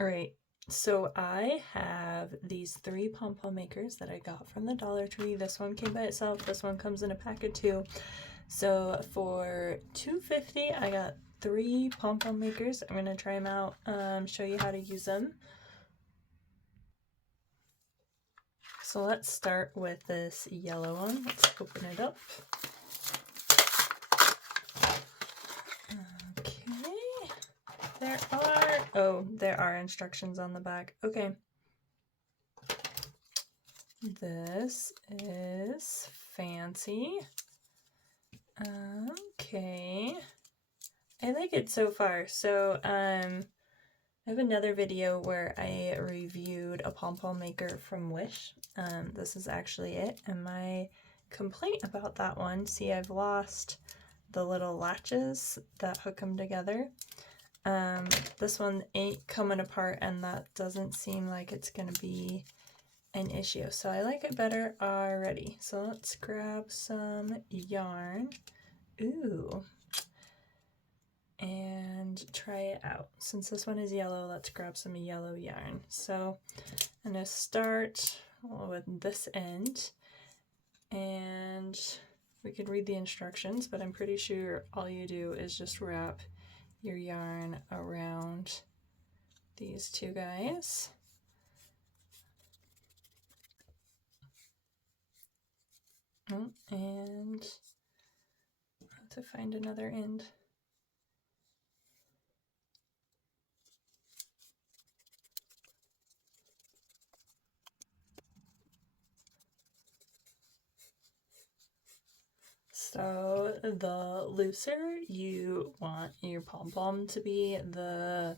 All right, so I have these 3 pom-pom makers that I got from the Dollar Tree. This one came by itself, this one comes in a pack of 2. So for $2.50, I got 3 pom-pom makers. I'm gonna try them out, show you how to use them. So let's start with this yellow one. Let's open it up. Okay, there are instructions on the back. Okay. This is fancy. Okay. I like it so far. So, I have another video where I reviewed a pom-pom maker from Wish. This is actually it. And my complaint about that one, see, I've lost the little latches that hook them together. This one ain't coming apart, and that doesn't seem like it's gonna be an issue. So I like it better already. So let's grab some yarn. Ooh. And try it out. Since this one is yellow, let's grab some yellow yarn. So I'm gonna start with this end, and we could read the instructions, but I'm pretty sure all you do is just wrap your yarn around these 2 guys. Oh, and I have to find another end. So the looser you want your pom-pom to be, the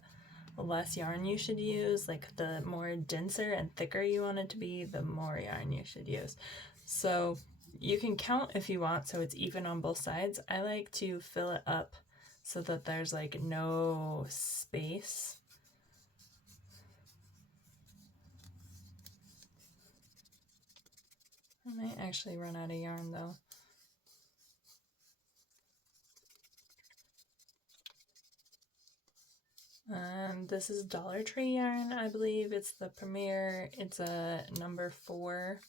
less yarn you should use. Like the more denser and thicker you want it to be, the more yarn you should use. So you can count if you want so it's even on both sides. I like to fill it up so that there's like no space. I might actually run out of yarn though. This is Dollar Tree yarn, I believe. It's the Premier. It's a number 4.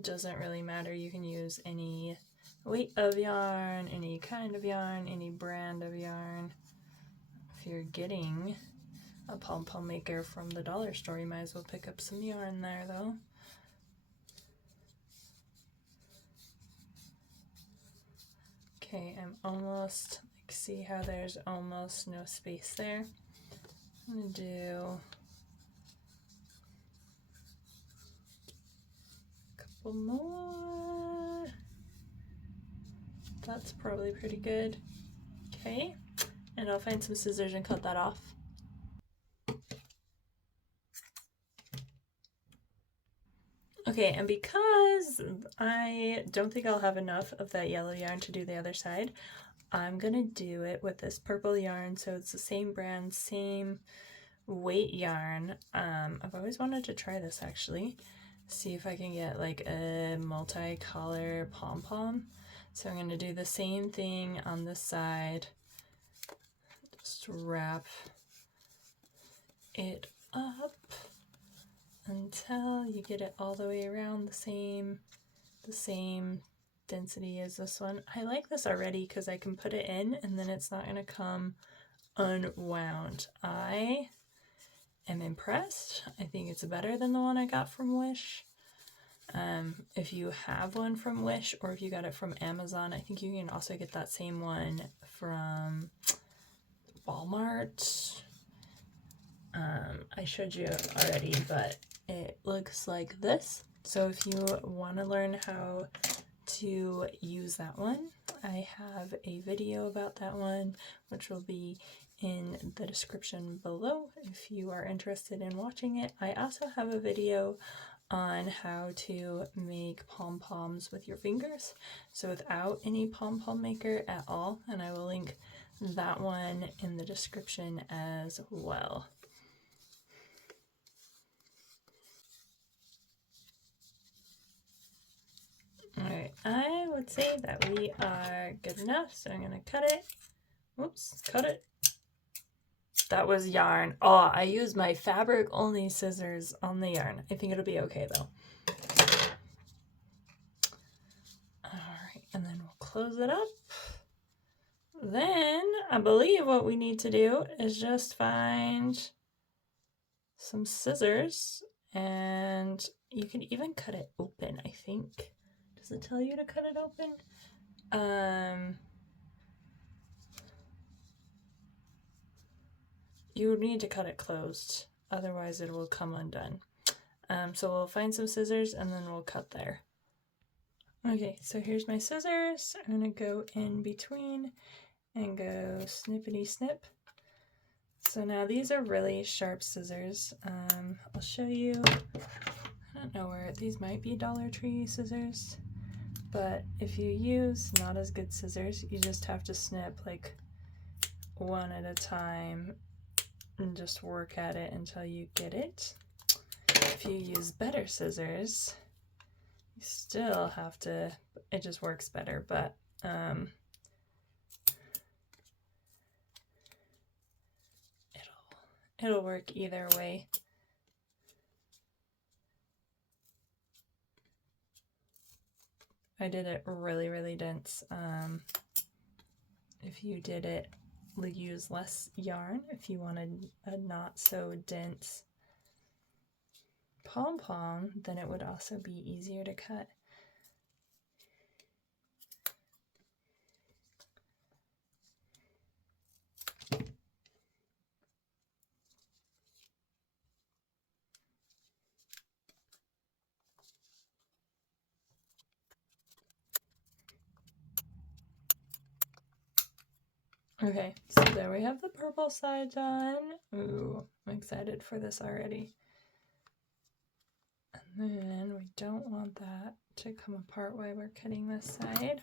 Doesn't really matter. You can use any weight of yarn, any kind of yarn, any brand of yarn. If you're getting a pom-pom maker from the dollar store, you might as well pick up some yarn there though. Okay, I'm almost, like, see how there's almost no space there? I'm gonna do a couple more. That's probably pretty good. Okay, and I'll find some scissors and cut that off. Okay, and because I don't think I'll have enough of that yellow yarn to do the other side, I'm gonna do it with this purple yarn. So it's the same brand, same weight yarn. I've always wanted to try this actually. See if I can get like a multi-color pom-pom. So I'm gonna do the same thing on this side. Just wrap it up until you get it all the way around the same density as this one. I like this already because I can put it in and then it's not going to come unwound. I am impressed. I think it's better than the one I got from Wish. If you have one from Wish or if you got it from Amazon, I think you can also get that same one from Walmart. I showed you already, but it looks like this. So if you want to learn how to use that one, I have a video about that one, which will be in the description below if you are interested in watching it. I also have a video on how to make pom-poms with your fingers, so without any pom-pom maker at all, and I will link that one in the description as well. Alright, I would say that we are good enough, so I'm going to cut it. Whoops, cut it. that was yarn. Oh, I used my fabric only scissors on the yarn. I think it'll be okay though. Alright, and then we'll close it up. Then I believe what we need to do is just find some scissors, and you can even cut it open, I think. Does it tell you to cut it open? You would need to cut it closed, otherwise it will come undone. So we'll find some scissors and then we'll cut there. Okay, so here's my scissors. I'm gonna go in between and go snippity snip. So now these are really sharp scissors. I'll show you. I don't know where, these might be Dollar Tree scissors, but if you use not as good scissors, you just have to snip like one at a time and just work at it until you get it. If you use better scissors, you still have to, it just works better, but it'll work either way. I did it really, really dense. If you did it, use less yarn. If you wanted a not so dense pom-pom, then it would also be easier to cut. Okay, so there we have the purple side done. Ooh, I'm excited for this already. And then we don't want that to come apart while we're cutting this side.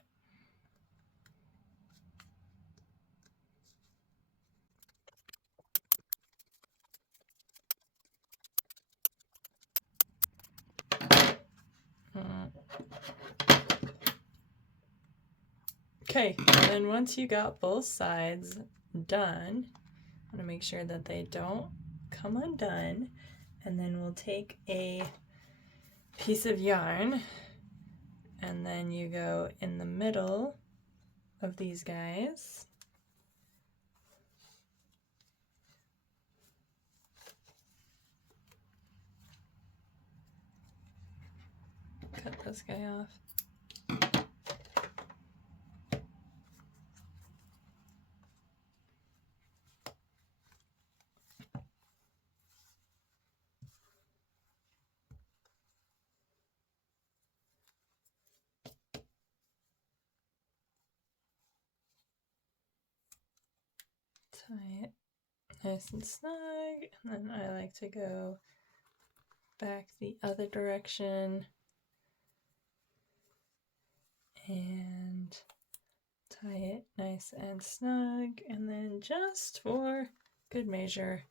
Okay, and once you got both sides done, I want to make sure that they don't come undone, and then we'll take a piece of yarn and then you go in the middle of these guys. Cut this guy off. Tie it nice and snug, and then I like to go back the other direction and tie it nice and snug, and then just for good measure,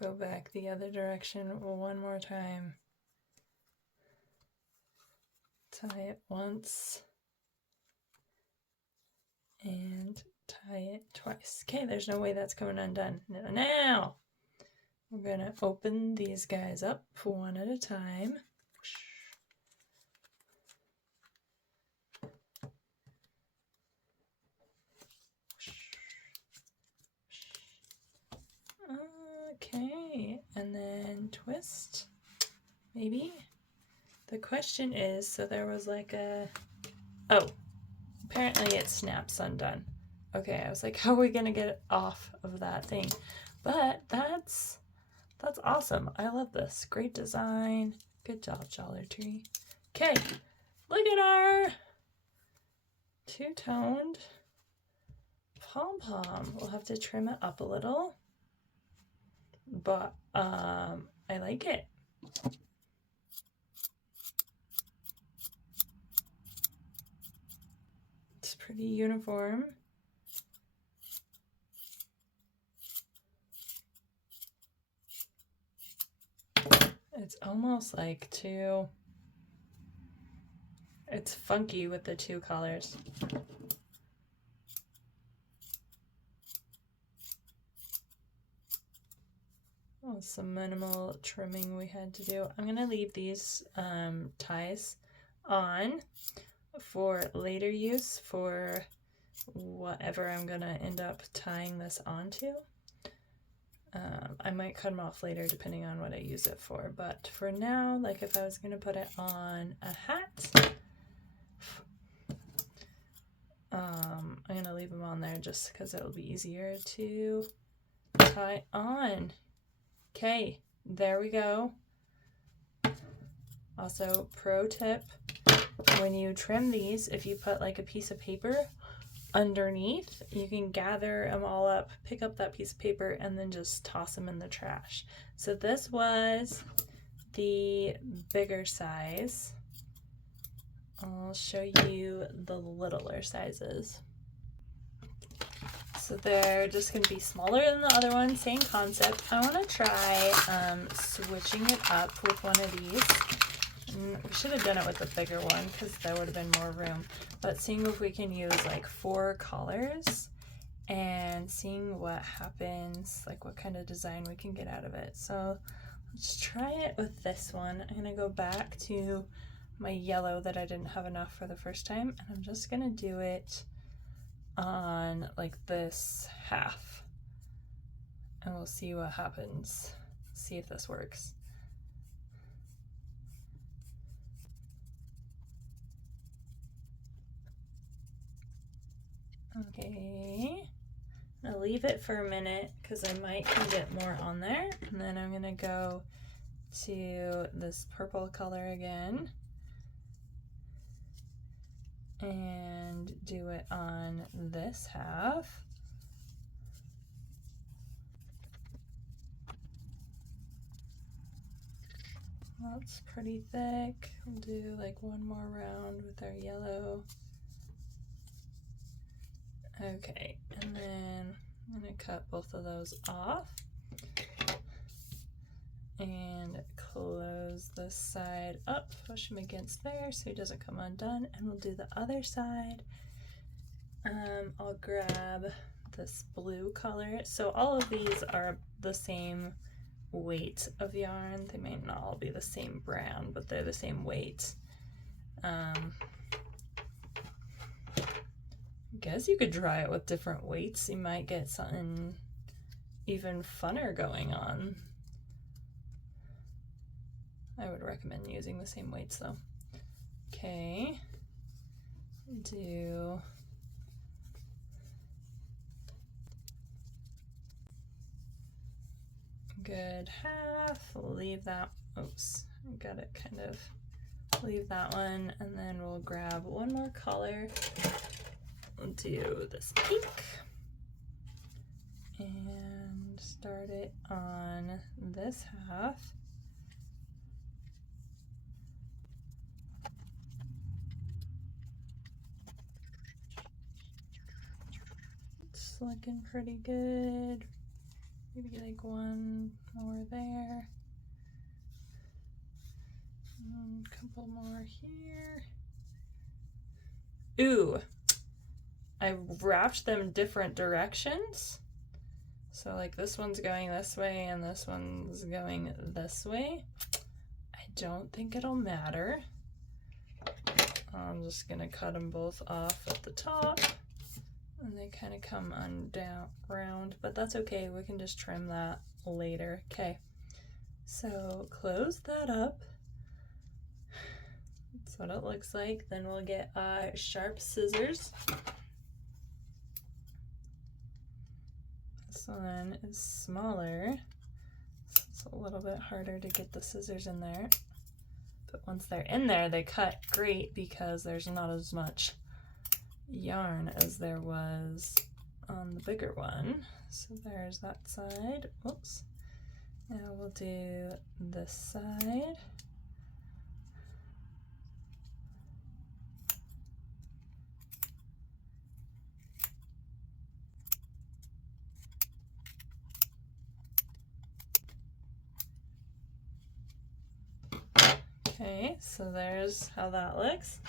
go back the other direction one more time. Tie it once and tie it twice. Okay, there's no way that's coming undone. Now we're gonna open these guys up one at a time. Okay, and then twist, maybe. The question is, so there was like a, oh, apparently it snaps undone. Okay, I was like, how are we gonna get it off of that thing? But that's awesome. I love this. Great design. Good job, Dollar Tree. Okay, look at our two-toned pom-pom. We'll have to trim it up a little, but I like it. It's pretty uniform. It's almost like two, it's funky with the two colors. some minimal trimming we had to do. I'm gonna leave these ties on for later use for whatever I'm gonna end up tying this onto. I might cut them off later depending on what I use it for, but for now, like if I was gonna put it on a hat, I'm gonna leave them on there just because it'll be easier to tie on. Okay, there we go. Also, pro tip, when you trim these, if you put like a piece of paper underneath, you can gather them all up, pick up that piece of paper, and then just toss them in the trash. So this was the bigger size. I'll show you the littler sizes. So they're just going to be smaller than the other one, same concept. I want to try switching it up with one of these. We should have done it with the bigger one because there would have been more room. But seeing if we can use like 4 collars and seeing what happens, like what kind of design we can get out of it. So let's try it with this one. I'm going to go back to my yellow that I didn't have enough for the first time, and I'm just going to do it on like this half, and we'll see what happens. See if this works. Okay, I'll leave it for a minute because I might can get more on there, and then I'm gonna go to this purple color again and do it on this half. That's pretty thick. We'll do like one more round with our yellow. Okay, and then I'm gonna cut both of those off and close this side up, push him against there so he doesn't come undone, and we'll do the other side. I'll grab this blue color. So all of these are the same weight of yarn. They may not all be the same brand, but they're the same weight. I guess you could try it with different weights. You might get something even funner going on. I would recommend using the same weights though. Okay, do good half, we'll leave that, oops, I got it kind of, leave that one, and then we'll grab one more color. We'll do this pink and start it on this half. It's looking pretty good. Maybe like one more there. And a couple more here. Ooh, I wrapped them different directions. So like this one's going this way and this one's going this way. I don't think it'll matter. I'm just gonna cut them both off at the top. And they kind of come on down round, but that's okay. We can just trim that later. Okay, so close that up. That's what it looks like. Then we'll get sharp scissors. This one is smaller, so it's a little bit harder to get the scissors in there. But once they're in there, they cut great because there's not as much yarn as there was on the bigger one. So there's that side. Oops. Now we'll do this side. Okay, so there's how that looks.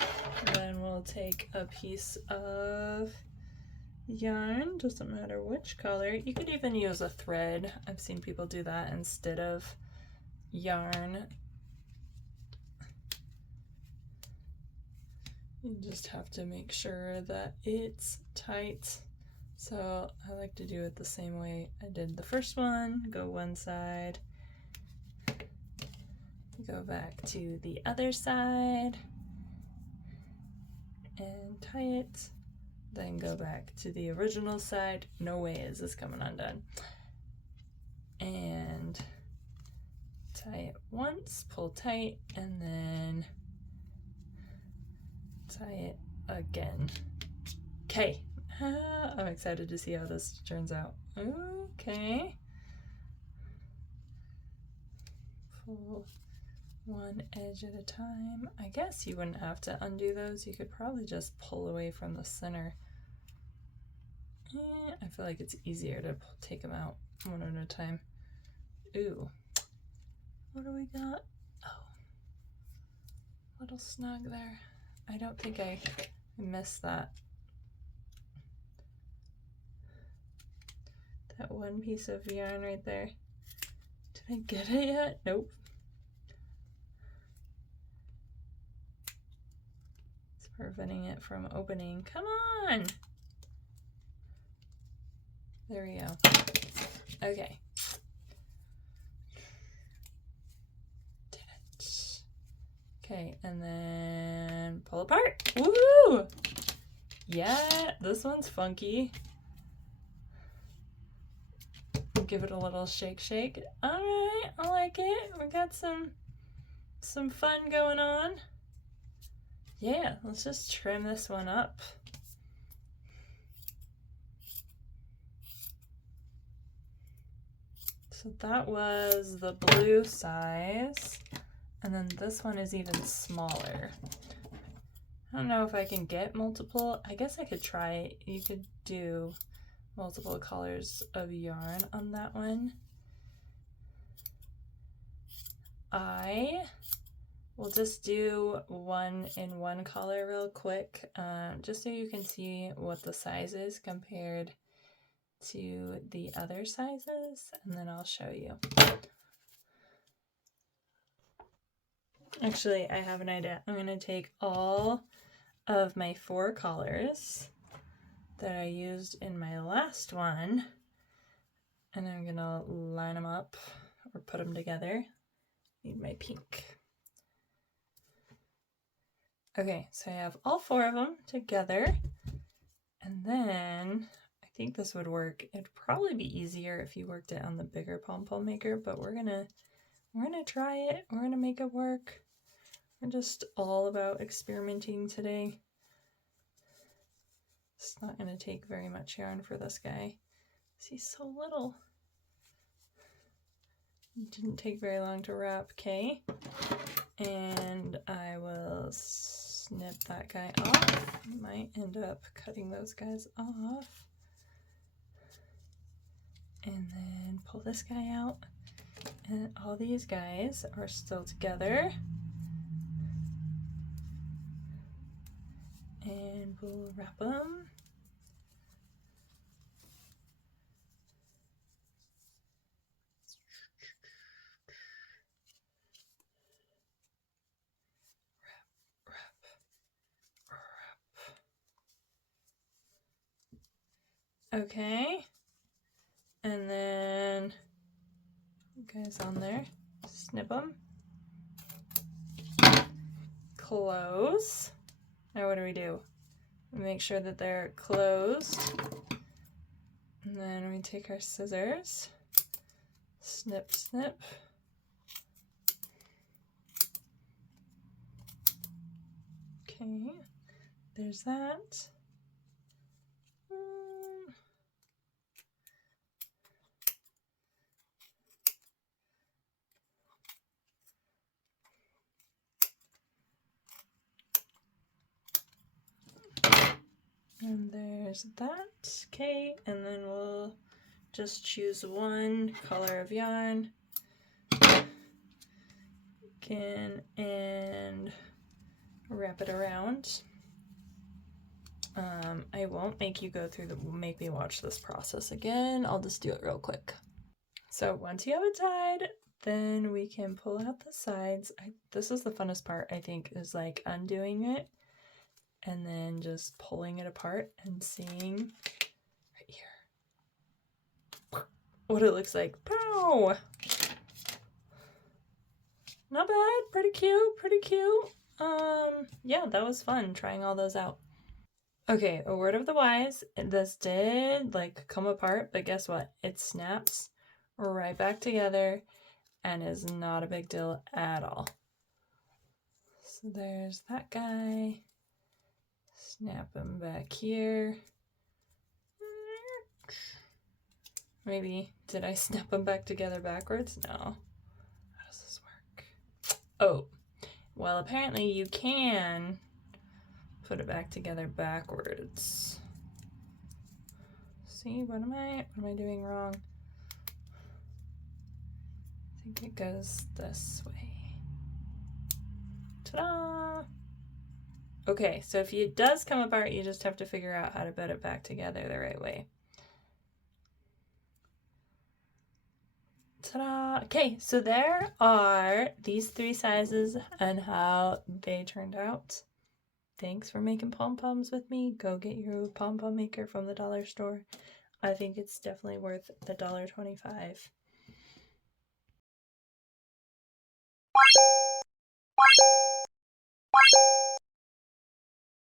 Then we'll take a piece of yarn, doesn't matter which color. You could even use a thread. I've seen people do that instead of yarn. You just have to make sure that it's tight. So I like to do it the same way I did the first one. Go one side, go back to the other side and tie it, then go back to the original side. No way is this coming undone. And tie it once, pull tight, and then tie it again. Okay, I'm excited to see how this turns out. Okay. Pull one edge at a time. I guess you wouldn't have to undo those. You could probably just pull away from the center. I feel like it's easier to take them out one at a time. Ooh, what do we got? Oh, little snug there. I don't think I missed that. That one piece of yarn right there. Did I get it yet? Nope. It's preventing it from opening. Come on! There we go. Okay. Did it. Okay, and then pull apart. Woo! Yeah, this one's funky. Give it a little shake shake. All right, I like it. We got some fun going on. Yeah, let's just trim this one up. So that was the blue size, and then this one is even smaller. I don't know if I can get multiple. I guess I could try. You could do multiple colors of yarn on that one. I will just do one in one color real quick, just so you can see what the size is compared to the other sizes, and then I'll show you. Actually, I have an idea. I'm going to take all of my 4 colors that I used in my last one, and I'm going to line them up or put them together. Need my pink. Okay, so I have all 4 of them together, and then I think this would work. It'd probably be easier if you worked it on the bigger pom-pom maker, but we're gonna try it. We're gonna make it work. We're just all about experimenting today. It's not gonna take very much yarn for this guy. He's so little. It didn't take very long to wrap. Okay, and I will snip that guy off. Might end up cutting those guys off. And then pull this guy out. And all these guys are still together. And we'll wrap them. Okay, and then guys on there, snip them, close. Now what do? We make sure that they're closed, and then we take our scissors, snip, snip. Okay, there's that. And there's that. Okay, and then we'll just choose one color of yarn again and wrap it around. I won't make you go through make me watch this process again. I'll just do it real quick. So once you have it tied, then we can pull out the sides. This is the funnest part, I think, is like undoing it and then just pulling it apart and seeing right here what it looks like. Pow! Not bad, pretty cute, pretty cute. Yeah, that was fun trying all those out. Okay, a word of the wise, this did like come apart, but guess what? It snaps right back together and is not a big deal at all. So there's that guy. Snap him back here. Maybe, did I snap them back together backwards? No. How does this work? Oh, well, apparently you can put it back together backwards. See, what am I doing wrong? I think it goes this way. Ta-da! Okay, so if it does come apart, you just have to figure out how to put it back together the right way. Ta-da! Okay, so there are these 3 sizes and how they turned out. Thanks for making pom-poms with me. Go get your pom-pom maker from the dollar store. I think it's definitely worth the $1.25.